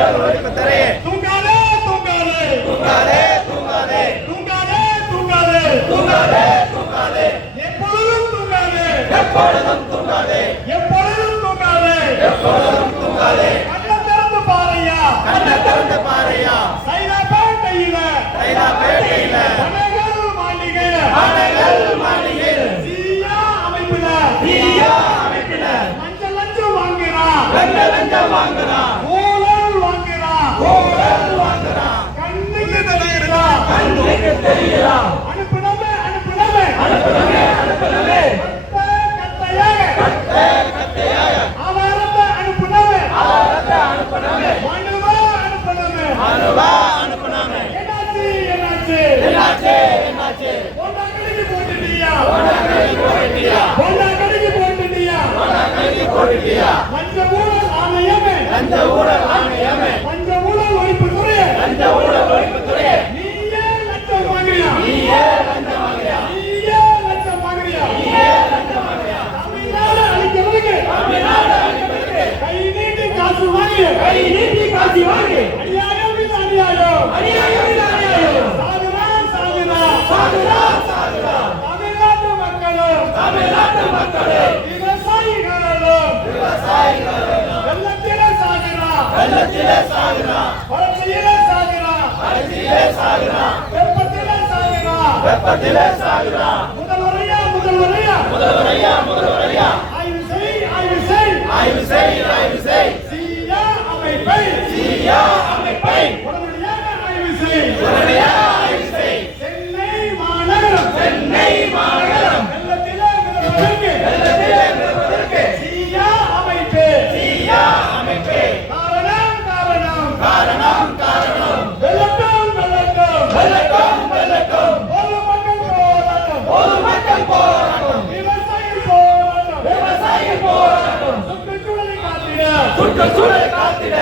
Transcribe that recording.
ஊழல் ஒழிப்பு தரையே தூங்காதே தூங்காதே தூங்காதே தூங்காதே தூங்காதே தூங்காதே தூங்காதே தூங்காதே எப்பொழுதும் தூங்காதே எப்பொழுதும் தூங்காதே எப்பொழுதும் தூங்காதே எப்பொழுதும் தூங்காதே கண்ணை திறந்து பாரையா கண்ணை திறந்து பாரையா சைதாப்பேட்டையில சைதாப்பேட்டையில மனைகள் மாளிகையில மனைகள் மாளிகையில் தீயா அமைப்புல தீயா அமைப்பில லஞ்சம் லஞ்சம் வாங்குறான் லஞ்சம் வாங்குறான் ஊழல் வாங்குறான் ஊழல் வாங்குறான் கண்ணுக்கு தெரியுறான் கண்ணுக்கு தெரியுறான் அனுப்புனமே அனுப்புனமே அனுப்புனமே அனுப்புனமே கட்ட கட்டையாக ஆதாரத்தை அனுப்புனமே அனுப்புனமே மனுவா அனுப்புனமே மனுவா அனுப்புனமே என்னாச்சு என்னாச்சு என்னாச்சு என்னாச்சு பொண்ணா கடைக்கு போட்டுட்டியா போட்டியா பொண்ணா கடைக்கு போட்டுட்டியா போட்டியா லஞ்ச ஊழல் ஆணையமே லஞ்ச ஊழல் ஆணையமே லஞ்ச ஊழல் ஒழிப்பு துறையே லஞ்ச ஊழல் ஒழிப்பு துறையே நீயே லஞ்சம் வாங்குறியா நீயே லஞ்சம் வாங்குறியா நீயே லஞ்சம் வாங்குறியா நீயே லஞ்சம் வாங்குறியா தமிழ்நாடு அழிக்கிறதுக்கு தமிழ்நாடு அழிப்பதற்கு கை நீட்டி காசு வாங்கி கை நீட்டி காசு வாங்கி அநியாயம் இது அநியாயம் அநியாயம் இது அநியாயம் சாகுறான் சாகுறான் சாகுறா சாகுறா தமிழ்நாட்டு மக்களும் தமிழ்நாட்டு மக்களே விவசாயிகளும் வெள்ளத்திலே சாகுறான் வெள்ளத்திலே சாகுறா வறட்சியிலே சாகுறான் அரிசியிலே சாகுறா வெப்பத்திலே சாகுறான் வெப்பத்திலே சாகுறா முதல்வரையா முதல்வரையா முதல்வரையா முதல்வரையா ஆய்வு செய் ஆய்வு செய் ஆய்வு செய் ஆய்வு செய் சீயா அமைப்பை சீயா அமைப்பை உடனடியாக ஆய்வு செய் உடனடியாக ஆய்வு செய் சென்னை மாநகரம் சென்னை மாநகரம் வெள்ளத்திலே விழுவதற்கு வெள்ளத்திலே விழுவதற்கு சீயா அமைப்பு சீயா அமைப்பே காரணம் காரணம் காரணம் காரணம் வெள்ளட்டும் வெள்ளட்டும் வெள்ளட்டும் வெள்ளட்டும் பொதுமக்கள் போராட்டம் பொதுமக்கள் போராட்டம் விவசாயிகள் போராட்டம் விவசாயிகள் போராட்டம் சுற்றுச்சூழலை காத்திட சுற்றுச்சூழலை காத்திட